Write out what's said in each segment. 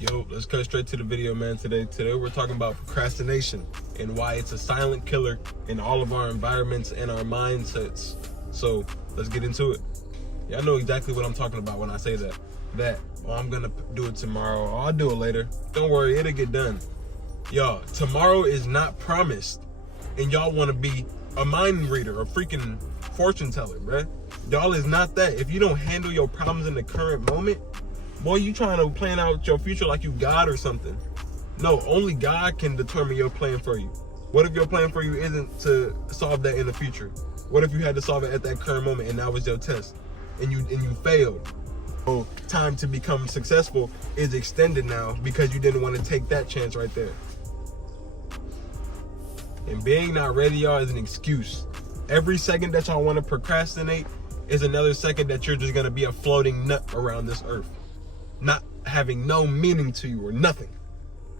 Yo, let's cut straight to the video, man. Today we're talking about procrastination and why it's a silent killer in all of our environments and our mindsets. So let's get into it. Y'all know exactly what I'm talking about when I say that I'm gonna do it tomorrow, or I'll do it later. Don't worry, it'll get done. Y'all, tomorrow is not promised, and y'all want to be a mind reader, a freaking fortune teller, bruh. Y'all is not that. If you don't handle your problems in the current moment, boy, you trying to plan out your future like you God or something. No, only God can determine your plan for you. What if your plan for you isn't to solve that in the future? What if you had to solve it at that current moment and that was your test and you failed? So time to become successful is extended now because you didn't want to take that chance right there. And being not ready, y'all, is an excuse. Every second that y'all want to procrastinate is another second that you're just going to be a floating nut around this earth. Not having no meaning to you or nothing.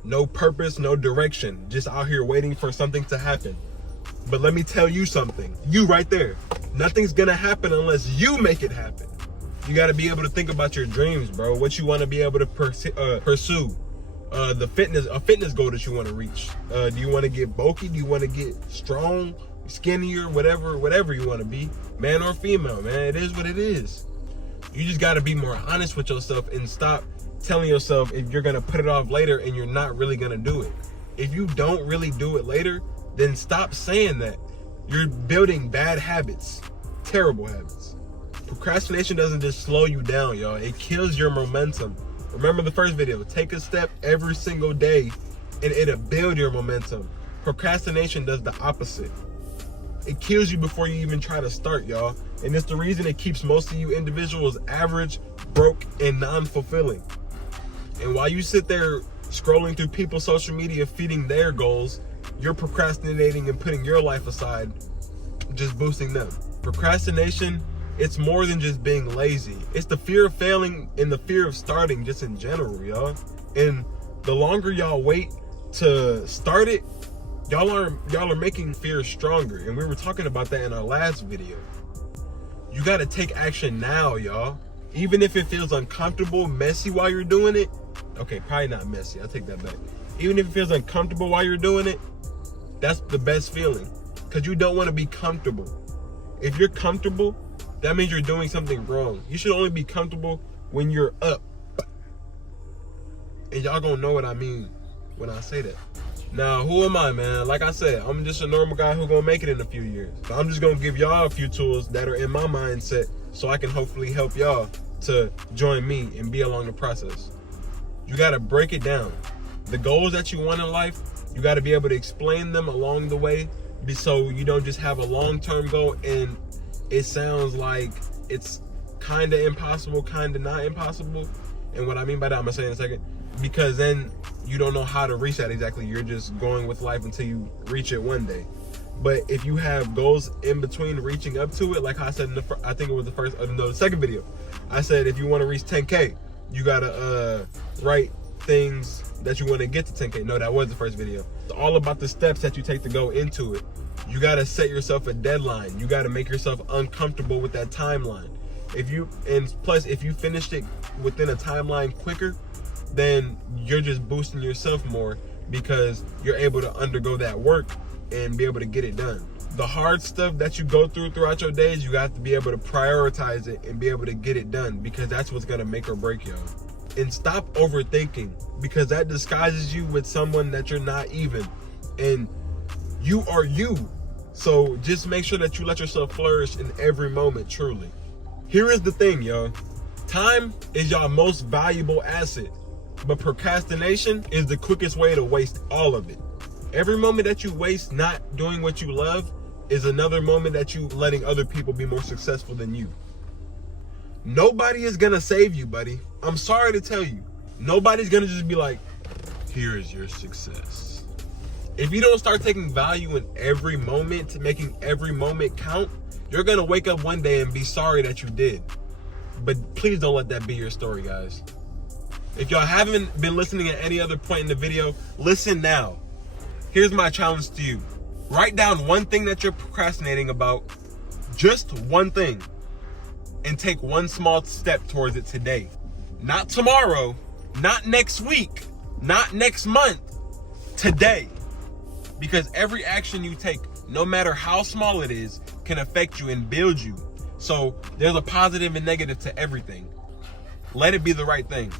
No purpose, no direction. Just out here waiting for something to happen. But let me tell you something. You right there. Nothing's going to happen unless you make it happen. You got to be able to think about your dreams, bro. What you want to be able to pursue. A fitness goal that you want to reach. Do you want to get bulky? Do you want to get strong, skinnier, whatever you want to be? Man or female, man. It is what it is. You just got to be more honest with yourself and stop telling yourself if you're going to put it off later and you're not really going to do it. If you don't really do it later, then stop saying that. You're building bad habits, terrible habits. Procrastination doesn't just slow you down, y'all. It kills your momentum. Remember the first video, take a step every single day and it'll build your momentum. Procrastination does the opposite. It kills you before you even try to start, y'all. And it's the reason it keeps most of you individuals average, broke, and non-fulfilling. And while you sit there scrolling through people's social media feeding their goals, you're procrastinating and putting your life aside, just boosting them. Procrastination, it's more than just being lazy. It's the fear of failing and the fear of starting just in general, y'all. And the longer y'all wait to start it, y'all are making fear stronger. And we were talking about that in our last video. You gotta take action now, y'all. Even if it feels uncomfortable, messy while you're doing it. Okay, probably not messy, I'll take that back. Even if it feels uncomfortable while you're doing it, that's the best feeling. Because you don't want to be comfortable. If you're comfortable, that means you're doing something wrong. You should only be comfortable when you're up. And y'all gonna know what I mean when I say that. Now, who am I, man? Like I said, I'm just a normal guy who gonna make it in a few years. So I'm just gonna give y'all a few tools that are in my mindset so I can hopefully help y'all to join me and be along the process. You gotta break it down. The goals that you want in life, you gotta be able to explain them along the way so you don't just have a long-term goal and it sounds like it's kind of impossible, kind of not impossible. And what I mean by that, I'm gonna say in a second, because then you don't know how to reach that exactly. You're just going with life until you reach it one day. But if you have goals in between reaching up to it, like I said in I think it was the second video, I said if you want to reach 10K, you gotta write things that you want to get to 10K. No, that was the first video. It's all about the steps that you take to go into it. You gotta set yourself a deadline. You gotta make yourself uncomfortable with that timeline. If you finished it within a timeline quicker, then you're just boosting yourself more because you're able to undergo that work and be able to get it done. The hard stuff that you go throughout your days, you have to be able to prioritize it and be able to get it done because that's what's gonna make or break y'all. And stop overthinking because that disguises you with someone that you're not even. And you are you. So just make sure that you let yourself flourish in every moment, truly. Here is the thing, y'all. Time is your most valuable asset. But procrastination is the quickest way to waste all of it. Every moment that you waste not doing what you love is another moment that you letting other people be more successful than you. Nobody is gonna save you, buddy. I'm sorry to tell you. Nobody's gonna just be like, here is your success. If you don't start taking value in every moment, making every moment count, you're gonna wake up one day and be sorry that you did. But please don't let that be your story, guys. If y'all haven't been listening at any other point in the video, listen now. Here's my challenge to you. Write down one thing that you're procrastinating about, just one thing, and take one small step towards it today. Not tomorrow, Not next week, not next month, today. Because every action you take, no matter how small it is, can affect you and build you. So there's a positive and negative to everything. Let it be the right thing.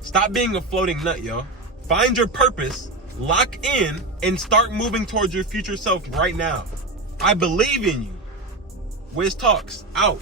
Stop being a floating nut, yo. Find your purpose, lock in, and start moving towards your future self right now. I believe in you. Wiz Talks, out.